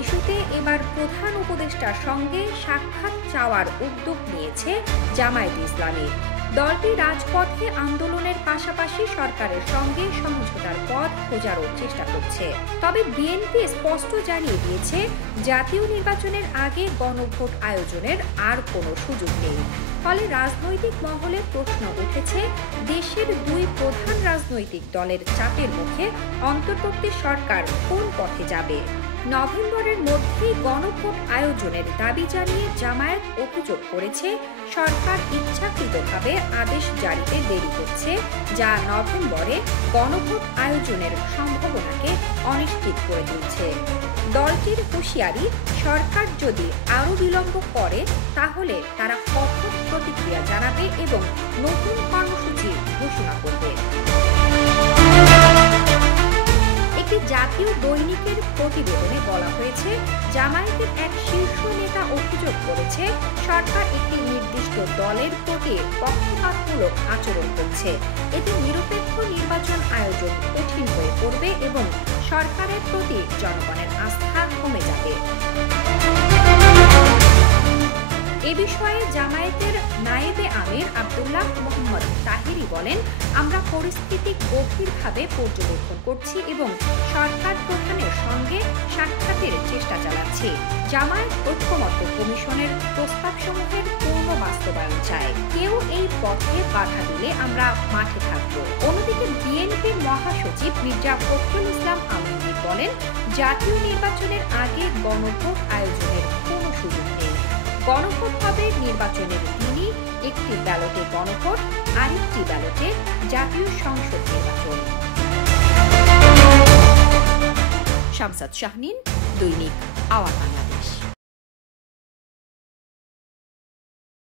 ইস্যুতে এবার প্রধান উপদেষ্টার সঙ্গে সাক্ষাৎ চাওয়ার উদ্যোগ নিয়েছে জামায়াতে ইসলামী। দলটি রাজপথে আন্দোলনের পাশাপাশি সরকারের সঙ্গে সমঝোতার পথ খোঁজারও চেষ্টা করছে। তবে বিএনপি স্পষ্ট জানিয়ে দিয়েছে, জাতীয় নির্বাচনের আগে গণভোট আয়োজনের আর কোনো সুযোগ নেই। ফলে রাজনৈতিক মহলে প্রশ্ন উঠেছে, দেশের দুই প্রধান রাজনৈতিক দলের চাপের মুখে অন্তর্বর্তী সরকার কোন পথে যাবে। নভেম্বরের মধ্যেই গণভোট আয়োজনের দাবি জানিয়ে জামায়াত অভিযোগ করেছে, সরকার ইচ্ছাকৃতভাবে আদেশ জারিতে দেরি করছে, যা নভেম্বরে গণভোট আয়োজনের সম্ভাবনাকে অনিশ্চিত করে তুলছে। দলটির হুঁশিয়ারি, সরকার যদি আরও বিলম্ব করে তাহলে তারা কঠোর প্রতিক্রিয়া জানাবে এবং নতুন কর্মসূচি ঘোষণা করবে। একটি জাতীয় দৈনিকের প্রতিবেদনে বলা হয়েছে, জামায়াতের এক শীর্ষ নেতা অভিযোগ করেছে, সরকার একটি নির্দিষ্ট দলের প্রতি পক্ষপাতমূলক আচরণ করছে। এতে নিরপেক্ষ নির্বাচন আয়োজন কঠিন হয়ে পড়বে এবং সরকারের প্রতি জনগণের আস্থা কমে যাবে। এ বিষয়ে জামায়াতের নায়েবে আমির আব্দুল্লাহ মোহাম্মদ তাহিরি বলেন, আমরা পরিস্থিতি গভীরভাবে পর্যবেক্ষণ করছি এবং সরকার প্রধানের সঙ্গে সাক্ষাতের চেষ্টা চালাচ্ছি। জামায়াত ঐক্যমত্য কমিশনের প্রস্তাবসমূহের পূর্ণ বাস্তবায়ন চায়। কেউ এই পথে বাধা দিলে আমরা মাঠে থাকব। অন্যদিকে বিএনপির মহাসচিব মির্জা ফখরুল ইসলাম আলমগীর বলেন, জাতীয় নির্বাচনের আগে গণভোট আয়োজনের কোনো সুযোগ নেই। গণভোট হবে নির্বাচনের দিনই, একটি ব্যালটে গণভোট, আরেকটি ব্যালটে জাতীয় সংসদ নির্বাচন। শামসাদ শাহনীন, দৈনিক আওয়াজ।